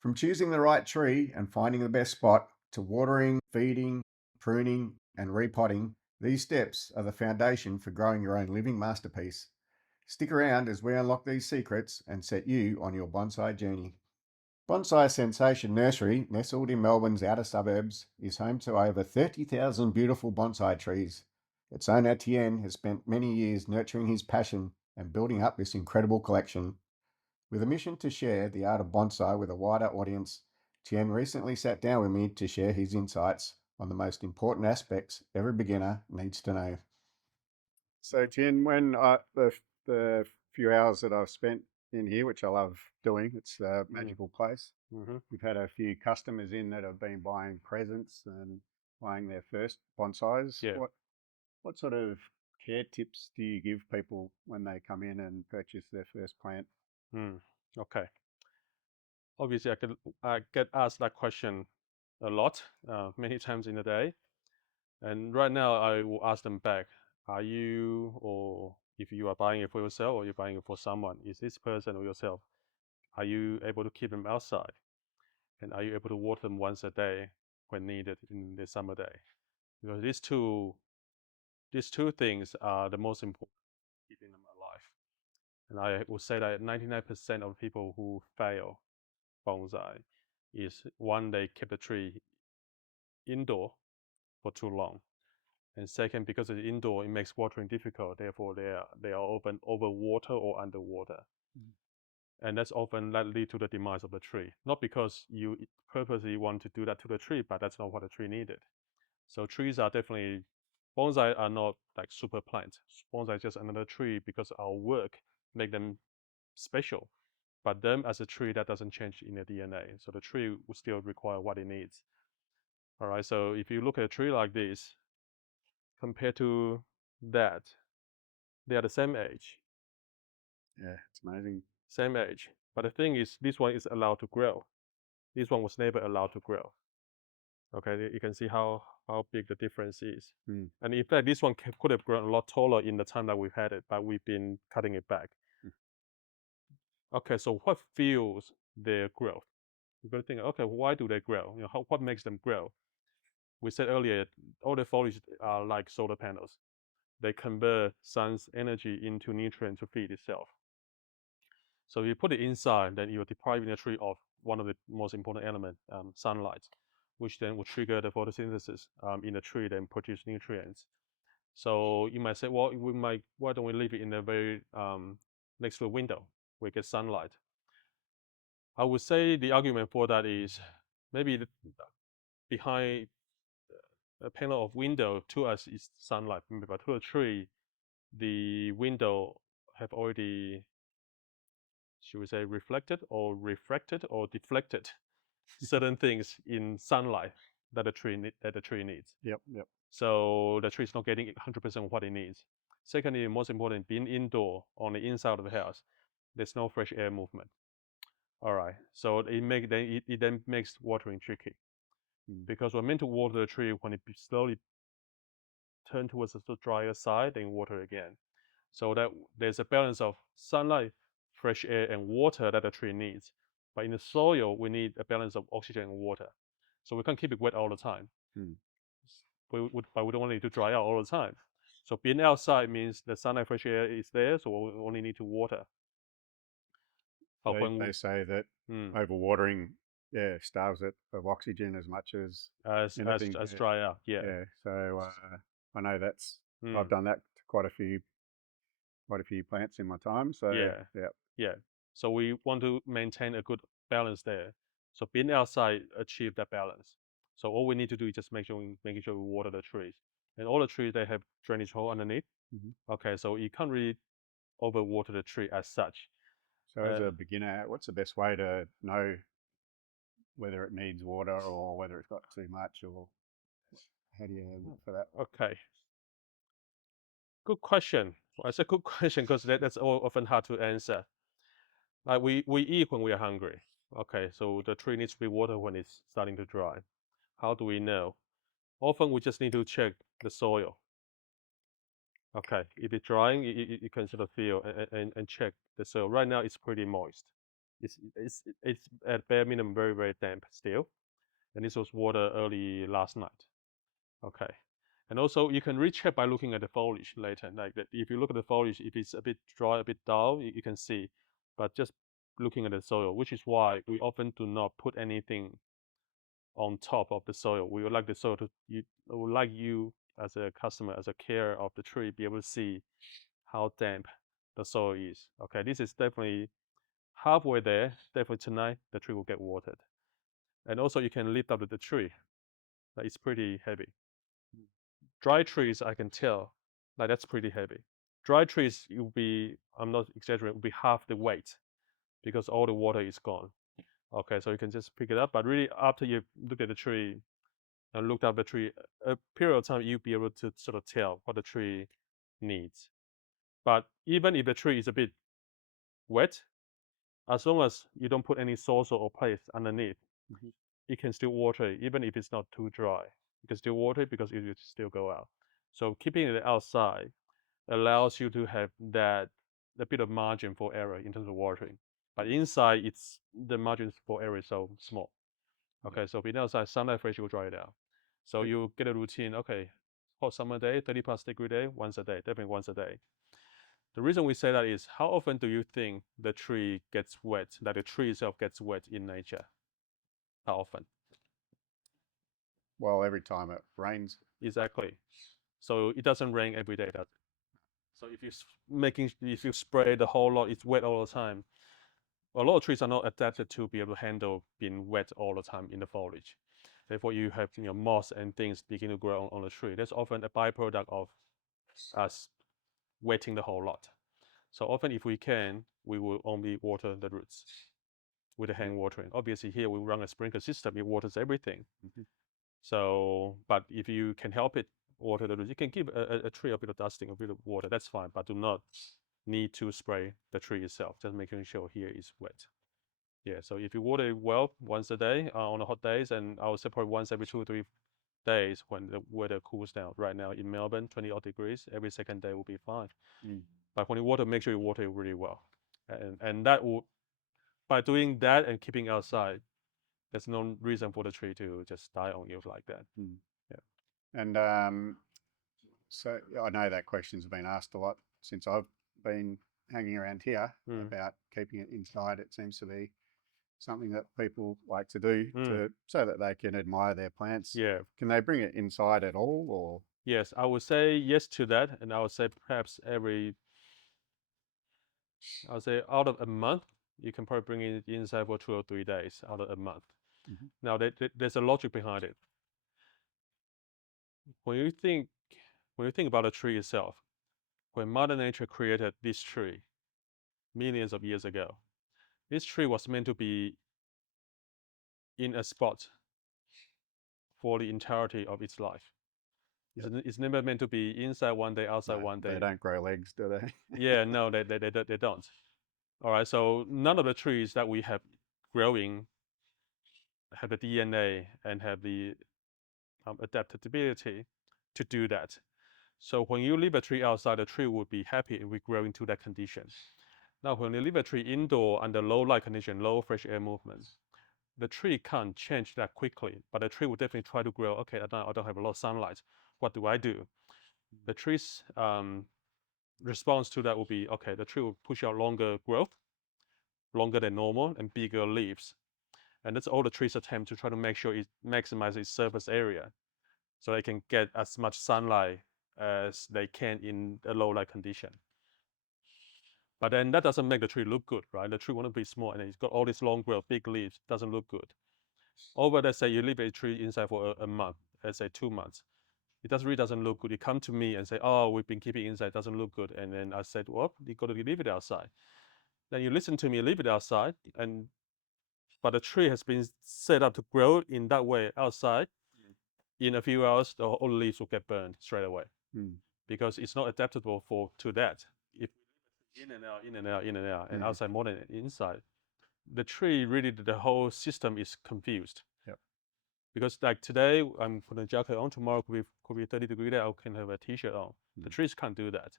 From choosing the right tree and finding the best spot to watering, feeding, pruning, and repotting, these steps are the foundation for growing your own living masterpiece. Stick around as we unlock these secrets and set you on your bonsai journey. Bonsai Sensation Nursery, nestled in Melbourne's outer suburbs, is home to over 30,000 beautiful bonsai trees. Its owner, Tein, has spent many years nurturing his passion and building up this incredible collection. With a mission to share the art of bonsai with a wider audience, Tien recently sat down with me to share his insights on the most important aspects every beginner needs to know. So, Tien, the few hours that I've spent in here, which I love doing, it's a magical place. We've had a few customers in that have been buying presents and buying their first bonsais. Yeah. What sort of care tips do you give people when they come in and purchase their first plant? Okay. Obviously, I get asked that question a lot, many times in a day. And right now, I will ask them back: Are you, or if you are buying it for yourself or you're buying it for someone, is this person or yourself? Are you able to keep them outside? And are you able to water them once a day when needed in the summer day? Because these two things are the most important, keeping them alive. And I would say that 99% of people who fail bonsai is one, they keep the tree indoor for too long, and second, because it's indoor, it makes watering difficult. Therefore, they are often over water or underwater, and that's often that lead to the demise of the tree. Not because you purposely want to do that to the tree, but that's not what the tree needed. So trees are definitely bonsai are not like super plants. Bonsai is just another tree because our work make them special. But them as a tree, that doesn't change in the DNA. So the tree will still require what it needs. All right. So if you look at a tree like this, compared to that, they are the same age, Yeah, it's amazing. same age. But the thing is, this one is allowed to grow. This one was never allowed to grow. Okay, you can see how big the difference is. Mm. And in fact, this one could have grown a lot taller in the time that we've had it, but we've been cutting it back. Mm. Okay, so what fuels their growth? You're going to think, okay, why do they grow? What makes them grow? We said earlier, all the foliage are like solar panels. They convert sun's energy into nutrient to feed itself. So if you put it inside, then you're depriving the tree of one of the most important elements, sunlight, which then will trigger the photosynthesis in the tree, then produce nutrients. So you might say, well, why don't we leave it in the very next to the window where it gets sunlight? I would say the argument for that is maybe behind a panel of window to us is sunlight, but to a tree, the window have already, should we say, reflected or refracted or deflected certain things in sunlight that the tree needs. Yep, yep. So the tree is not getting 100% of what it needs. Secondly, most important, being indoor on the inside of the house, there's no fresh air movement. All right, so it then makes watering tricky because we're meant to water the tree when it slowly turn towards the drier side, then water again. So that there's a balance of sunlight, fresh air, and water that the tree needs. But in the soil, we need a balance of oxygen and water. So we can't keep it wet all the time. Mm. But we don't want it to dry out all the time. So being outside means the sunlight, fresh air is there, so we only need to water. But They say that mm, overwatering, yeah, starves it of oxygen as much as anything. as dry out, yeah. Yeah, so I know I've Mm, done that to quite a few plants in my time. So yeah. yeah, Yeah. So we want to maintain a good balance there. So being outside achieve that balance. So all we need to do is just making sure we water the trees. And all the trees they have drainage hole underneath. hmm. Okay, so you can't really overwater the tree as such. So as Uh, a beginner, what's the best way to know whether it needs water or whether it's got too much, or how do you look for that? okay, good question. Well, it's a good question because that's often hard to answer. Like we eat when we are hungry. Okay, so the tree needs to be watered when it's starting to dry. How do we know? Often we just need to check the soil. Okay, if it's drying, you can sort of feel and check the soil. Right now, it's pretty moist. It's at bare minimum very, very damp still. And this was watered early last night. Okay. And also you can recheck by looking at the foliage later. Like that, if you look at the foliage, if it's a bit dry, a bit dull, you can see. But just looking at the soil, which is why we often do not put anything on top of the soil. We would like the soil to you would like you as a customer, as a carer of the tree, be able to see how damp the soil is. Okay, this is definitely halfway there. Definitely tonight the tree will get watered. And also you can lift up the tree. Like it's pretty heavy. Dry trees I can tell, like that's pretty heavy. Dry trees it will be, I'm not exaggerating, it will be half the weight because all the water is gone. Okay, so you can just pick it up. But really after you look at the tree and looked up the tree, a period of time you'll be able to sort of tell what the tree needs. But even if the tree is a bit wet, as long as you don't put any saucer or plate underneath, you can still water it, even if it's not too dry. You can still water it because it will still go out. So keeping it outside allows you to have that a bit of margin for error in terms of watering. But inside, it's the margins for error is so small. Okay, so being outside, sunlight fresh will dry it out. So you get a routine. Okay, hot summer day, 30+ degree day, once a day, definitely once a day. The reason we say that is how often do you think the tree gets wet, that the tree itself gets wet in nature? How often? Well, every time it rains. Exactly. So it doesn't rain every day, does it? So if you spray the whole lot, it's wet all the time. A lot of trees are not adapted to be able to handle being wet all the time in the foliage. Therefore, you have moss and things begin to grow on the tree. That's often a byproduct of us wetting the whole lot. So often, if we can, we will only water the roots with a hand watering. Obviously, here we run a sprinkler system; it waters everything. So, but if you can help it water the roots, you can give a tree a bit of dusting, a bit of water. That's fine, but do not need to spray the tree itself. Just making sure here is wet. Yeah, so if you water it well once a day on the hot days, and I would say probably once every 2 or 3 days when the weather cools down. Right now in Melbourne, 20 odd degrees, every second day will be fine. But when you water, make sure you water it really well. And that will, by doing that and keeping outside, there's no reason for the tree to just die on you like that. Yeah. And so I know that question's been asked a lot since I've been hanging around here about keeping it inside. It seems to be something that people like to do so that they can admire their plants. Yeah. Can they bring it inside at all, or? Yes, I would say yes to that, and I would say perhaps I would say out of a month, you can probably bring it inside for 2 or 3 days out of a month. Now, there's a logic behind it. When you think about a tree itself, when Mother Nature created this tree millions of years ago, this tree was meant to be in a spot for the entirety of its life. It's never meant to be inside one day, outside one day. They don't grow legs, do they? Yeah, no, they don't. All right, so none of the trees that we have growing have the DNA and have the adaptability to do that. So when you leave a tree outside, the tree will be happy if we grow into that condition. Now, when you leave a tree indoor under low light condition, low fresh air movement, the tree can't change that quickly, but the tree will definitely try to grow. Okay, I don't have a lot of sunlight. What do I do? The tree's response to that will be, okay, the tree will push out longer growth, longer than normal, and bigger leaves. And that's all the trees attempt to try to make sure it maximizes its surface area so they can get as much sunlight as they can in a low light condition. But then that doesn't make the tree look good, right? The tree want to be small and it's got all this long growth, big leaves, doesn't look good. Over, let's say you leave a tree inside for a month, let's say 2 months. It really doesn't look good. You come to me and say, oh, we've been keeping it inside, doesn't look good. And then I said, well, you got to leave it outside. Then you listen to me, leave it outside, but the tree has been set up to grow in that way outside. In a few hours, all the leaves will get burned straight away because it's not adaptable to that. If in and out, in and out, in and out, and outside more than inside, the tree really, the whole system is confused. Because like today, I'm putting a jacket on. Tomorrow could be 30 degrees day. I can have a t-shirt on. The trees can't do that.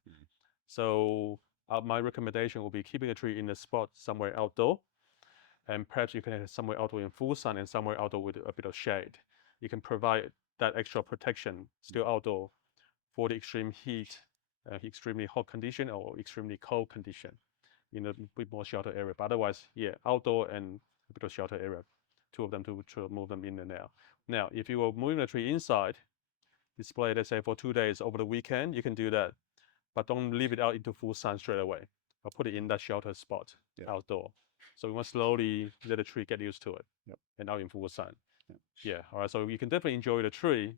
So my recommendation will be keeping a tree in a spot somewhere outdoor, and perhaps you can have somewhere outdoor in full sun and somewhere outdoor with a bit of shade. You can provide that extra protection still outdoor for the extreme heat, extremely hot condition or extremely cold condition in a bit more shelter area. But otherwise, yeah, outdoor and a bit of shelter area, two of them to move them in and out. Now, if you were moving the tree inside, display, let's say for 2 days over the weekend, you can do that, but don't leave it out into full sun straight away. Or put it in that shelter spot outdoor. So we want to slowly let the tree get used to it. And out in full sun. Yeah. All right. So you can definitely enjoy the tree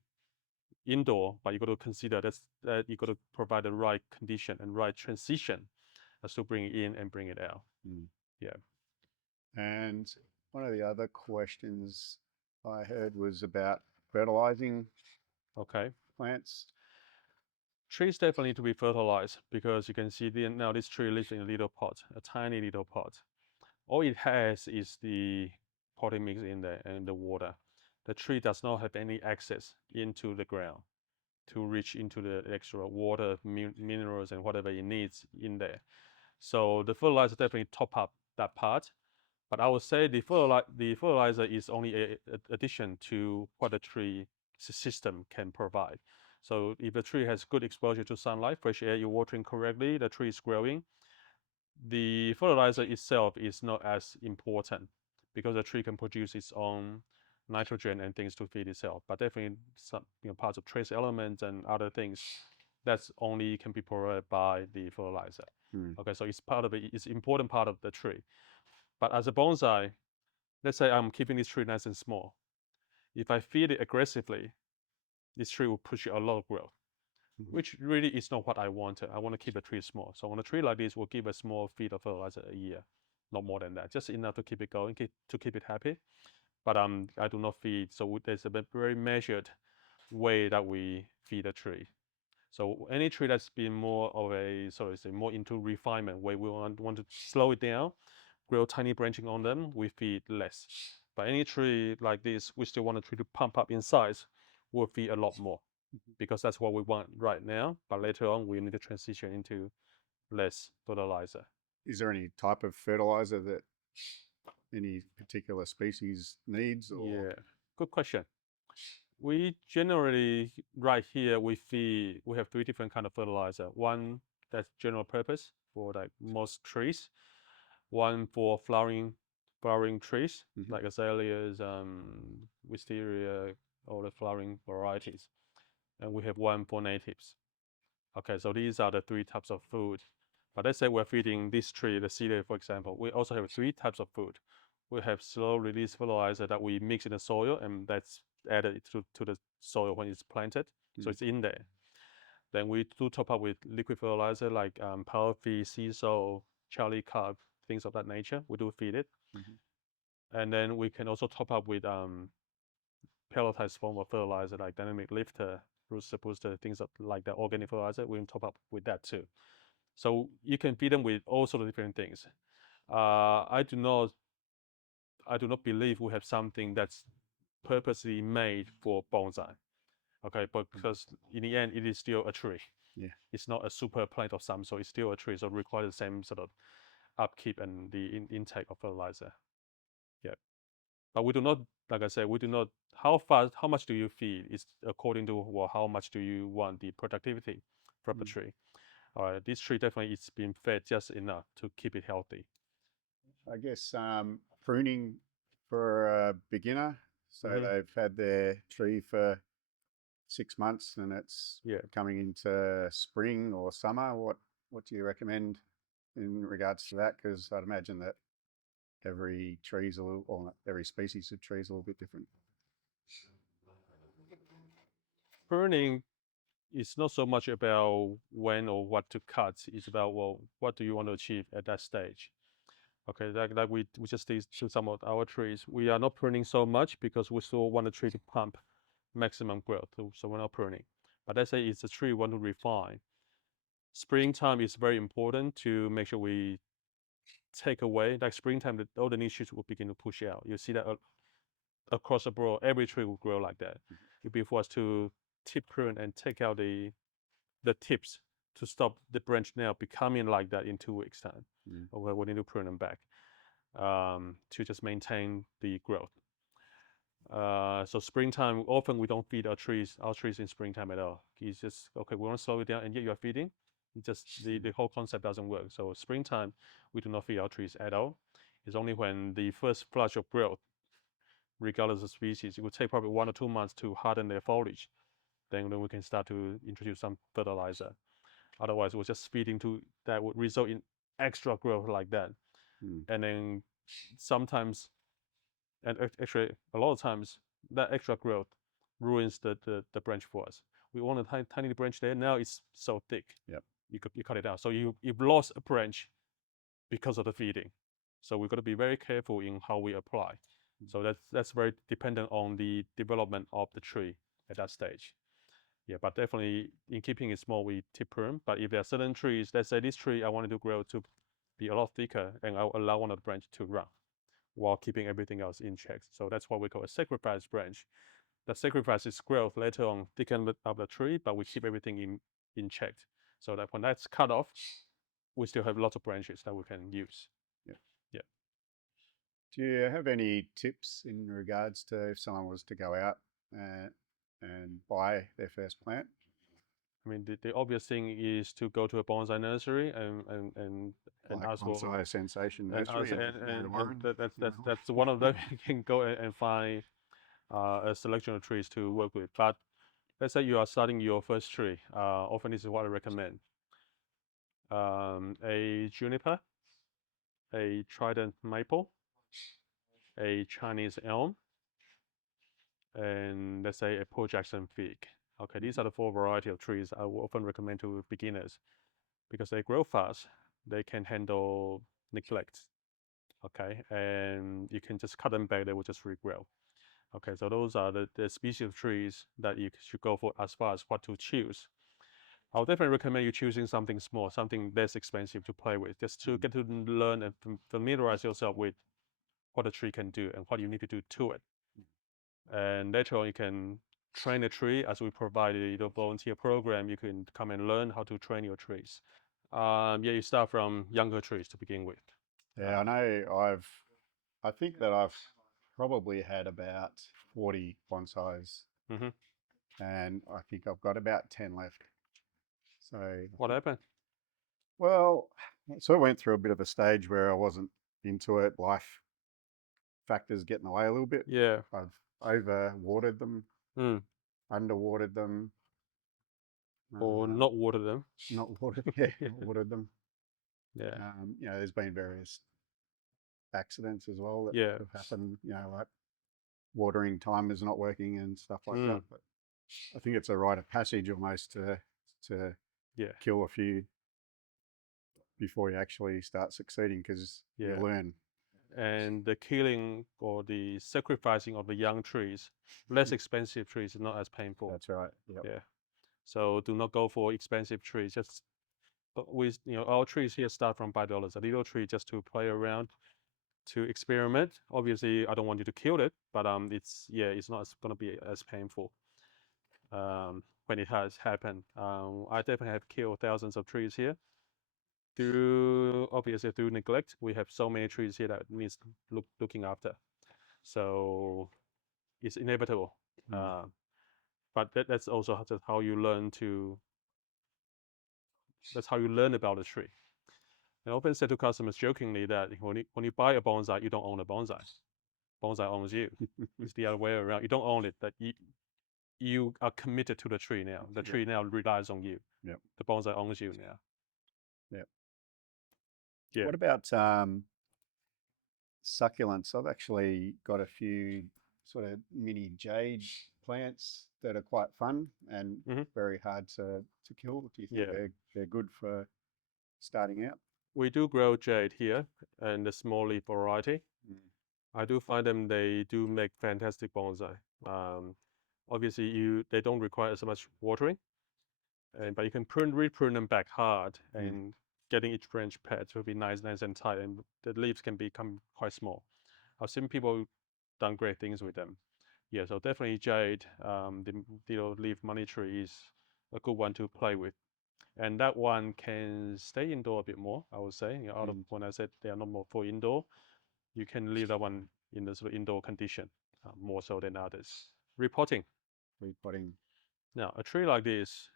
indoor, but you got to consider that you got to provide the right condition and right transition as to bring it in and bring it out. Yeah. And one of the other questions I heard was about fertilizing Okay. plants. Trees definitely need to be fertilized because you can see now this tree lives in a little pot, a tiny little pot. All it has is the potting mix in there and the water. The tree does not have any access into the ground to reach into the extra water, minerals, and whatever it needs in there. So the fertilizer definitely top up that part. But I would say the fertilizer is only a addition to what the tree system can provide. So if the tree has good exposure to sunlight, fresh air, you're watering correctly, the tree is growing, the fertilizer itself is not as important because the tree can produce its own nitrogen and things to feed itself. But definitely some parts of trace elements and other things that's only can be provided by the fertilizer. Okay, so it's part of it, it's important part of the tree. But as a bonsai, let's say I'm keeping this tree nice and small. If I feed it aggressively, this tree will push a lot of growth, which really is not what I wanted. I want to keep a tree small. So on a tree like this, we'll give a small feed of fertilizer a year, not more than that, just enough to keep it going, to keep it happy. But I do not feed. So there's a very measured way that we feed a tree. So any tree that's been more of a, sorry, say more into refinement, where we want to slow it down, grow tiny branching on them, we feed less. But any tree like this, we still want the tree to pump up in size, we'll feed a lot more because that's what we want right now. But later on, we need to transition into less fertilizer. Is there any type of fertilizer that any particular species needs? Or? Yeah, good question. We generally, right here, we have 3 different kind of fertilizer. One that's general purpose for like most trees. One for flowering trees like azaleas, wisteria, all the flowering varieties. And we have one for natives. Okay, so these are the 3 types of food. But let's say we're feeding this tree, the cedar, for example. We also have 3 types of food. We have slow release fertilizer that we mix in the soil, and that's added to the soil when it's planted. So it's in there. Then we do top up with liquid fertilizer like power feed, sea salt, Charlie carb, things of that nature. We do feed it. And then we can also top up with pelletized form of fertilizer like dynamic lifter, rooster booster, things like that, organic fertilizer. We can top up with that too. So you can feed them with all sort of different things. I do not believe we have something that's purposely made for bonsai. Okay, but because in the end it is still a tree. It's not a super plant of some, so it's still a tree. So it requires the same sort of upkeep and the intake of fertilizer. Yeah. But we do not, like I said, we do not, how much do you feed is according to how much do you want the productivity from the tree. All right, this tree definitely it's been fed just enough to keep it healthy. I guess pruning for a beginner. So they've had their tree for 6 months and it's coming into spring or summer. What do you recommend in regards to that? Because I'd imagine that every tree's a little, or every species of tree is a little bit different. Pruning is not so much about when or what to cut. It's about, well, what do you want to achieve at that stage? Okay, like we just did to some of our trees. We are not pruning so much because we still want the tree to pump maximum growth. So we're not pruning. But let's say it's a tree we want to refine. Springtime is very important to make sure we take away, like springtime, all the niches will begin to push out. You see that across the board, every tree will grow like that. It'd be for us to tip prune and take out the tips to stop the branch now becoming like that in 2 weeks time. Or we need to prune them back. to just maintain the growth. So springtime, often we don't feed our trees in springtime at all. It's just, okay, we want to slow it down, and yet you are feeding. It just the whole concept doesn't work. So springtime, we do not feed our trees at all. It's only when the first flush of growth, regardless of species, it will take probably 1 or 2 months to harden their foliage. Then we can start to introduce some fertilizer. Otherwise, we're just feeding to that would result in extra growth like that. And then sometimes, and actually a lot of times, that extra growth ruins the branch for us. We want a tiny branch there. Now it's so thick. Yep. You cut it out. So you've lost a branch because of the feeding. So we've got to be very careful in how we apply. So that's very dependent on the development of the tree at that stage. Yeah, but definitely in keeping it small, we tip prune. But if there are certain trees, let's say this tree I wanted to grow to be a lot thicker, and I'll allow one of the branch to run while keeping everything else in check. So that's what we call a sacrifice branch. The sacrifice is growth later on, thicken up the tree, but we keep everything in check. So that when that's cut off, we still have lots of branches that we can use. Yeah. Yeah. Do you have any tips in regards to if someone was to go out and buy their first plant? I mean, the obvious thing is to go to a bonsai nursery and Like ask for Bonsai Sensation and Nursery that's one of them. You can go and find a selection of trees to work with. But let's say you are starting your first tree. Often this is what I recommend: a juniper, a trident maple, a Chinese elm, and let's say a Paul Jackson fig. Okay, these are the 4 variety of trees I will often recommend to beginners because they grow fast. They can handle neglect. Okay, and you can just cut them back; they will just regrow. Okay, so those are the species of trees that you should go for as far as what to choose. I'll definitely recommend you choosing something small, something less expensive to play with, just to get to learn and familiarize yourself with what a tree can do and what you need to do to it. And later on, you can train a tree as we provide a volunteer program. You can come and learn how to train your trees. Yeah, you start from younger trees to begin with. Yeah, I know I think that I've probably had about 40 bonsais, and I think I've got about 10 left. So What happened? well, so I went through a bit of a stage where I wasn't into it. Life factors getting away a little bit. Yeah. I've over watered them, underwatered them, Or not water them. not watered, yeah, not watered them. Yeah. There's been various accidents as well that Yeah. have happened. Like watering time is not working and stuff like that. But I think it's a rite of passage almost to kill a few before you actually start succeeding because you learn. And the killing or the sacrificing of the young trees, less expensive trees, is not as painful. That's right. Yep. Yeah. So do not go for expensive trees. Just with our trees here start from $5. A little tree just to play around, to experiment. Obviously, I don't want you to kill it, but it's not going to be as painful when it has happened. I definitely have killed thousands of trees here obviously through neglect. We have so many trees here that needs looking after. So it's inevitable. But that's also just how you learn that's how you learn about the tree. I often say to customers jokingly that when you buy a bonsai, you don't own a bonsai. Bonsai owns you. It's the other way around. You don't own it. That you are committed to the tree now. The tree now relies on you. Yep. The bonsai owns you now. Yep. Yeah. What about succulents? I've actually got a few sort of mini jade plants that are quite fun and very hard to kill. Do you think they're good for starting out? We do grow jade here and the small leaf variety. I do find they do make fantastic bonsai. Obviously, they don't require as much watering, but you can reprune them back hard and getting each branch paired to be nice and tight, and the leaves can become quite small. I've seen people done great things with them. Yeah, so definitely jade, the leaf money tree is a good one to play with. And that one can stay indoor a bit more, I would say. Out of when I said they are not more for indoor, you can leave that one in the sort of indoor condition more so than others. Repotting. Repotting. Now, a tree like this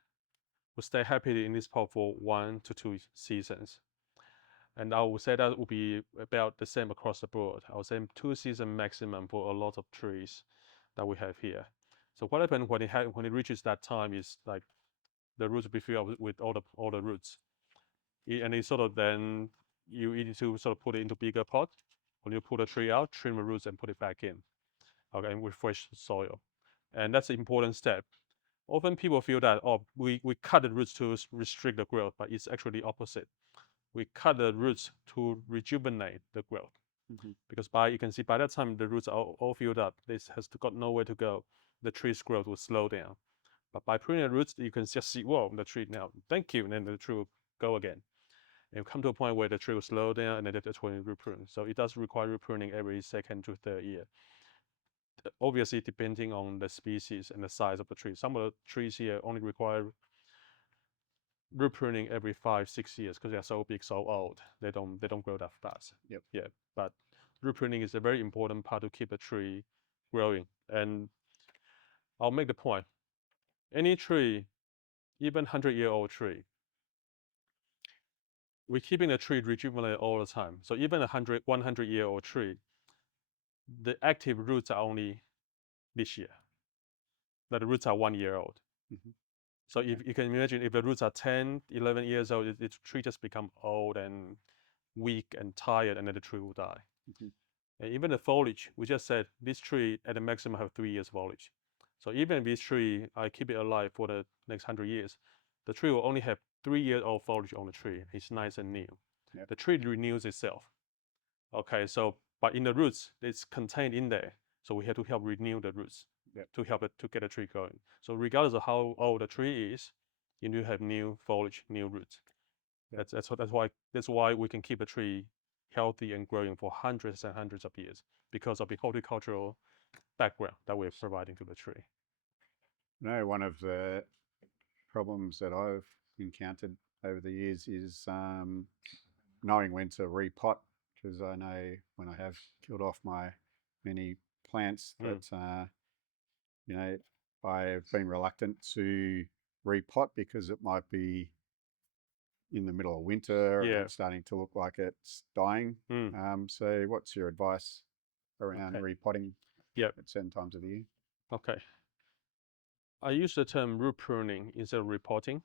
will stay happily in this pot for 1 to 2 seasons. And I would say that would be about the same across the board. I would say 2 seasons maximum for a lot of trees that we have here. So what happens when it reaches that time is like the roots will be filled up with all the roots, and it sort of then you need to sort of put it into bigger pot. When you pull the tree out, trim the roots and put it back in, okay, and with fresh soil, and that's an important step. Often people feel that we cut the roots to restrict the growth, but it's actually the opposite. We cut the roots to rejuvenate the growth. Because you can see by that time the roots are all filled up. This has got nowhere to go. The tree's growth will slow down. But by pruning the roots, you can just see, whoa, the tree now, thank you, and then the tree will go again. And come to a point where the tree will slow down, and then that's when you reprune. So it does require repruning every second to third year. Obviously, depending on the species and the size of the tree. Some of the trees here only require repruning every 5-6 years because they're so big, so old. They don't grow that fast. Yep. Yeah. But repruning is a very important part to keep a tree growing. And I'll make the point. Any tree, even 100-year-old tree, we're keeping the tree rejuvenated all the time. So even a 100-year-old tree, the active roots are only this year. That the roots are 1 year old. So if you can imagine, if the roots are 10, 11 years old, the tree just become old and weak and tired, and then the tree will die. And even the foliage, we just said this tree at the maximum have 3 years foliage. So even if this tree, I keep it alive for the next 100 years, the tree will only have 3 years old foliage on the tree. It's nice and new. Yep. The tree renews itself. Okay, so but in the roots, it's contained in there. So we have to help renew the roots to help it to get a tree going. So regardless of how old the tree is, you need to have new foliage, new roots. Yep. That's why we can keep a tree healthy and growing for hundreds and hundreds of years because of the horticultural background that we're providing to the tree. No, one of the problems that I've encountered over the years is knowing when to repot, because I know when I have killed off my many plants that you know, I've been reluctant to repot because it might be in the middle of winter and it's starting to look like it's dying. So what's your advice around repotting at certain times of the year? Okay. I use the term root pruning instead of repotting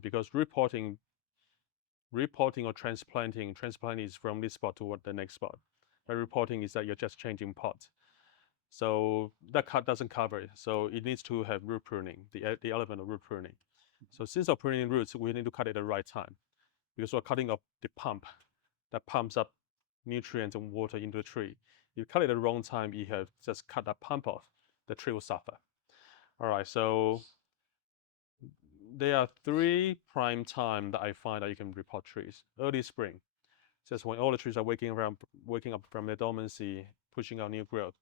because repotting or transplanting is from this spot to the next spot. But repotting is that you're just changing pot. So that doesn't cover it. So it needs to have root pruning, the element of root pruning. So since we're pruning roots, we need to cut it at the right time because we're cutting up the pump that pumps up nutrients and water into the tree. If you cut it at the wrong time, you have just cut that pump off, the tree will suffer. All right, so there are 3 prime time that I find that you can repot trees. Early spring, just when all the trees are waking up from their dormancy, pushing out new growth.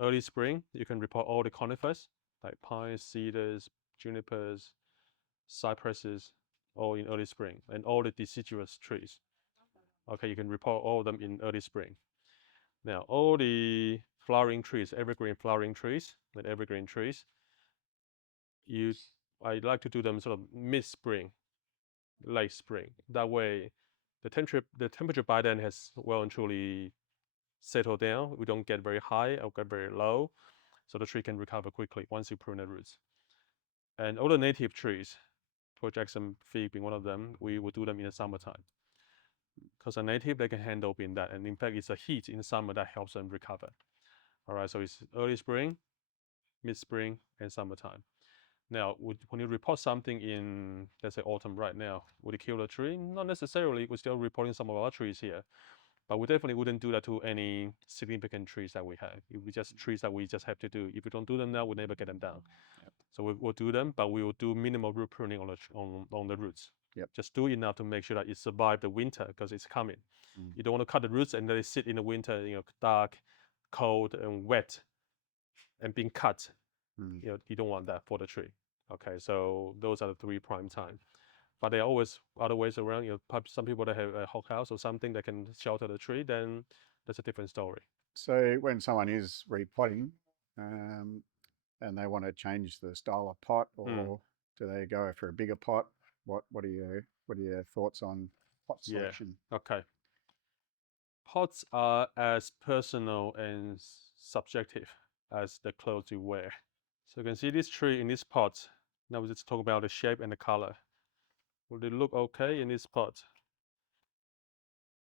Early spring, you can repot all the conifers like pines, cedars, junipers, cypresses, all in early spring, and all the deciduous trees. Okay, you can repot all of them in early spring. Now, all the flowering trees, evergreen flowering trees, with evergreen trees, I like to do them sort of mid-spring, late spring. That way, the temperature by then has well and truly settled down. We don't get very high or get very low, so the tree can recover quickly once you prune the roots. And all the native trees, Port Jackson fig being one of them, we will do them in the summertime. Because a native, they can handle being that. And in fact, it's the heat in summer that helps them recover. All right, so it's early spring, mid-spring, and summertime. Now, when you repot something in, let's say, autumn right now, would it kill the tree? Not necessarily. We're still reporting some of our trees here. But we definitely wouldn't do that to any significant trees that we have. It would be just trees that we just have to do. If we don't do them now, we'll never get them down. So we'll do them, but we will do minimal root pruning on the roots. Just do enough to make sure that it survives the winter because it's coming. You don't want to cut the roots and let it sit in the winter, dark, cold, and wet, and being cut. You don't want that for the tree. Okay, so those are the 3 prime time. But there are always other ways around. Some people that have a hot house or something that can shelter the tree, then that's a different story. So when someone is repotting, and they want to change the style of pot, or do they go for a bigger pot? What are your thoughts on pot selection? Okay. Pots are as personal and subjective as the clothes you wear. So you can see this tree in this pot. Now we just talk about the shape and the color. Will it look okay in this pot?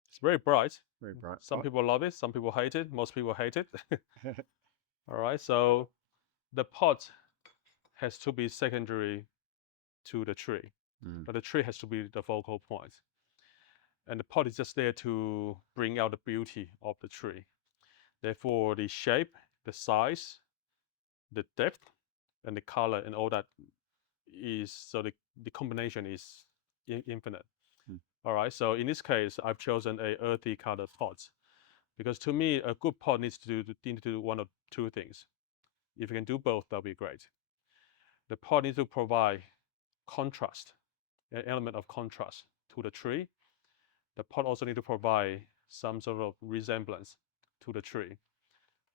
It's very bright. Very bright. Some people love it, some people hate it, most people hate it. All right, so the pot has to be secondary to the tree, but the tree has to be the focal point. And the pot is just there to bring out the beauty of the tree. Therefore, the shape, the size, the depth, and the color and all that is, so the combination is infinite. All right, so in this case, I've chosen a earthy colored pot because to me, a good pot needs to do one of two things. If you can do both, that'll be great. The pot needs to provide contrast, an element of contrast to the tree. The pot also needs to provide some sort of resemblance to the tree.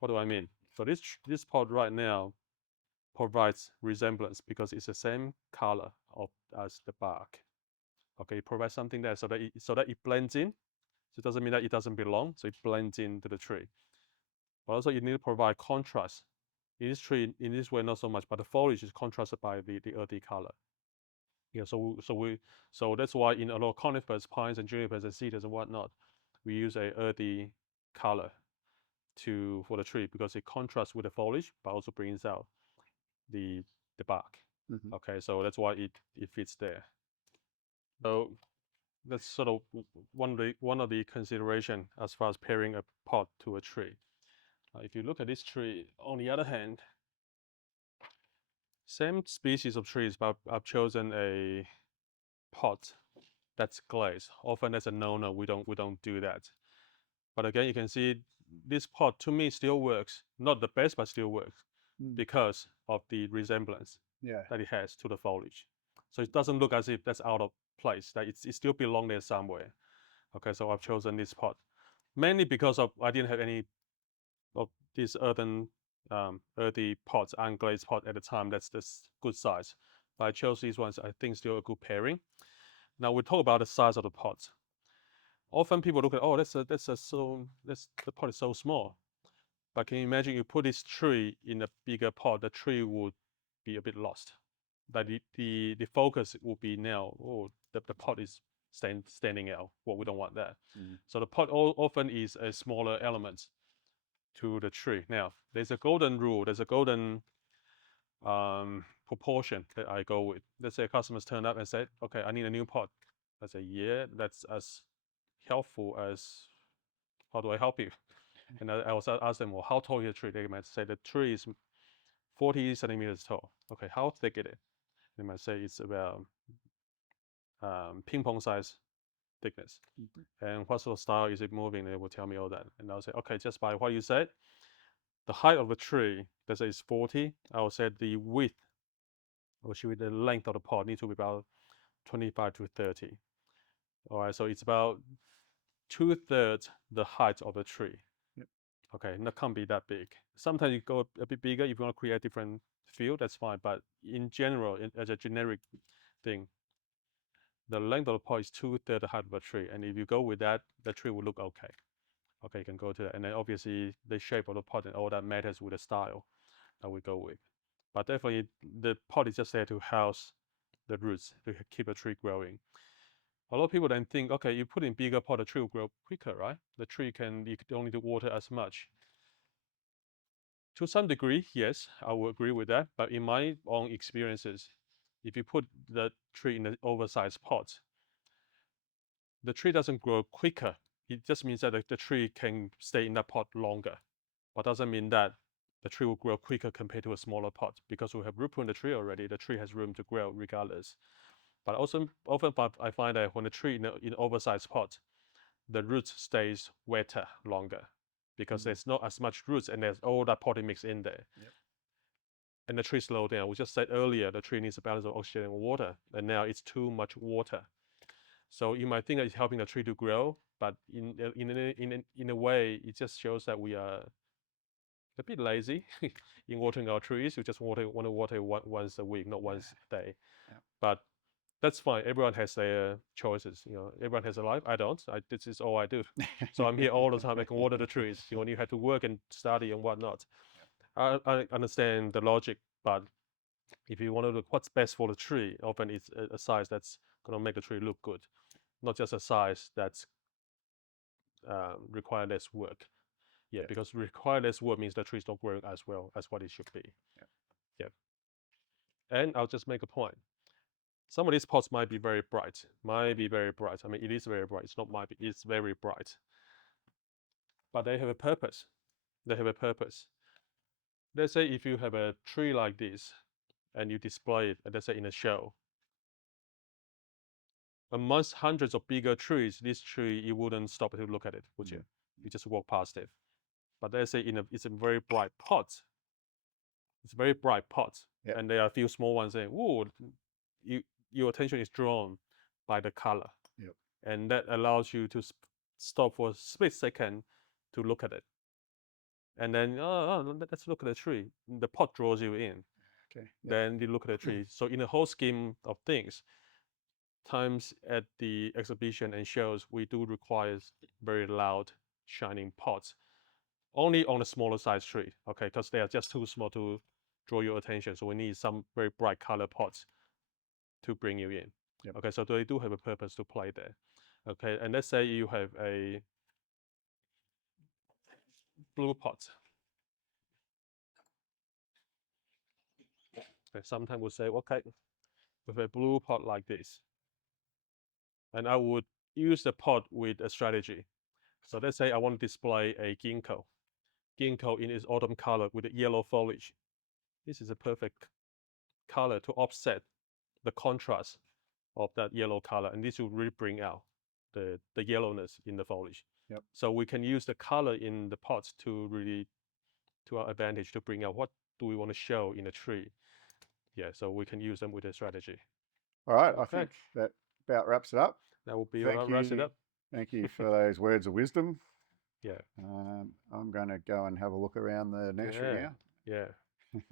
What do I mean? So this pot right now provides resemblance because it's the same color as the bark. Okay, it provides something there so that it blends in. So it doesn't mean that it doesn't belong. So it blends into the tree. But also you need to provide contrast. In this tree, in this way, not so much, but the foliage is contrasted by the earthy color. Yeah, so that's why in a lot of conifers, pines and junipers and cedars and whatnot, we use a earthy color for the tree because it contrasts with the foliage, but also brings out the bark. Okay, so that's why it fits there. So that's sort of one of the consideration as far as pairing a pot to a tree. If you look at this tree, on the other hand, same species of trees, but I've chosen a pot that's glazed. Often that's a no-no. We don't do that. But again, you can see this pot to me still works. Not the best, but still works because of the resemblance that it has to the foliage. So it doesn't look as if that's out of place. That it still belongs there somewhere. Okay, so I've chosen this pot mainly because I didn't have any of these earthy pots, unglazed pot at the time. That's good size. But I chose these ones. I think still a good pairing. Now we talk about the size of the pots. Often people look at, oh, the pot is so small. But can you imagine you put this tree in a bigger pot, the tree would be a bit lost. That the focus will be now, oh, the pot is standing out. Well, we don't want that. So the pot often is a smaller element to the tree. Now, there's a golden rule, there's a golden proportion that I go with. Let's say customers turn up and say, okay, I need a new pot. I say, yeah, that's as helpful as, how do I help you? And I also ask them, well, how tall is the tree? They might say the tree is 40 centimeters tall. Okay, how thick is it? They might say it's about ping pong size thickness. And what sort of style is it moving? They will tell me all that. And I'll say, okay, just by what you said, the height of the tree, let's say it's 40. I will say the width, or should be the length of the pot, needs to be about 25 to 30. All right, so it's about 2/3 the height of the tree. Okay, that can't be that big. Sometimes you go a bit bigger if you want to create a different feel, that's fine. But in general, as a generic thing, the length of the pot is 2/3 the height of a tree. And if you go with that, the tree will look okay. Okay, you can go to that. And then obviously the shape of the pot and all that matters with the style that we go with. But definitely the pot is just there to house the roots, to keep a tree growing. A lot of people then think, okay, you put in bigger pot, the tree will grow quicker, right? You don't need to water as much. To some degree, yes, I will agree with that. But in my own experiences, if you put the tree in an oversized pot, the tree doesn't grow quicker. It just means that the tree can stay in that pot longer. But doesn't mean that the tree will grow quicker compared to a smaller pot because we have root prune the tree already. The tree has room to grow regardless. But also often I find that when the tree in an oversized pot, the roots stays wetter longer because there's not as much roots and there's all that potting mix in there. and the tree slow down. We just said earlier the tree needs a balance of oxygen and water, and now it's too much water. So you might think that it's helping the tree to grow, but in a way, it just shows that we are a bit lazy in watering our trees. We just want to water once a week, not once a day. Yeah. But that's fine. Everyone has their choices. Everyone has a life. I don't. This is all I do. So I'm here all the time. I can water the trees. When you have to work and study and whatnot. I understand the logic, but if you want to look what's best for the tree, often it's a size that's going to make the tree look good, not just a size that's require less work. Yeah, because require less work means the tree's not growing as well as what it should be. Yeah. And I'll just make a point. Some of these pots might be very bright. I mean, it is very bright. It's not might be. It's very bright. But they have a purpose. They have a purpose. Let's say if you have a tree like this, and you display it, let's say in a show. Amongst hundreds of bigger trees, this tree, you wouldn't stop to look at it, would you? You just walk past it. But let's say it's a very bright pot. It's a very bright pot, and there are a few small ones saying, "Whoa, your attention is drawn by the color," and that allows you to stop for a split second to look at it, and then let's look at the tree. The pot draws you in. Okay. Then you look at the tree. So in the whole scheme of things, times at the exhibition and shows, we do require very loud, shining pots, only on a smaller size tree, okay, because they are just too small to draw your attention. So we need some very bright color pots to bring you in. Okay, so they do have a purpose to play there. Okay, and let's say you have a blue pot. Okay, sometimes we'll say, okay, with a blue pot like this, and I would use the pot with a strategy. So let's say I want to display a ginkgo. Ginkgo in its autumn color with the yellow foliage. This is a perfect color to offset the contrast of that yellow color, and this will really bring out the yellowness in the foliage. So we can use the color in the pots to really to our advantage to bring out what do we want to show in a tree. Yeah, so we can use them with a strategy. All right, I think that about wraps it up. That will be about wraps it up. Thank you for those words of wisdom. Yeah. I'm going to go and have a look around the nursery now. Yeah.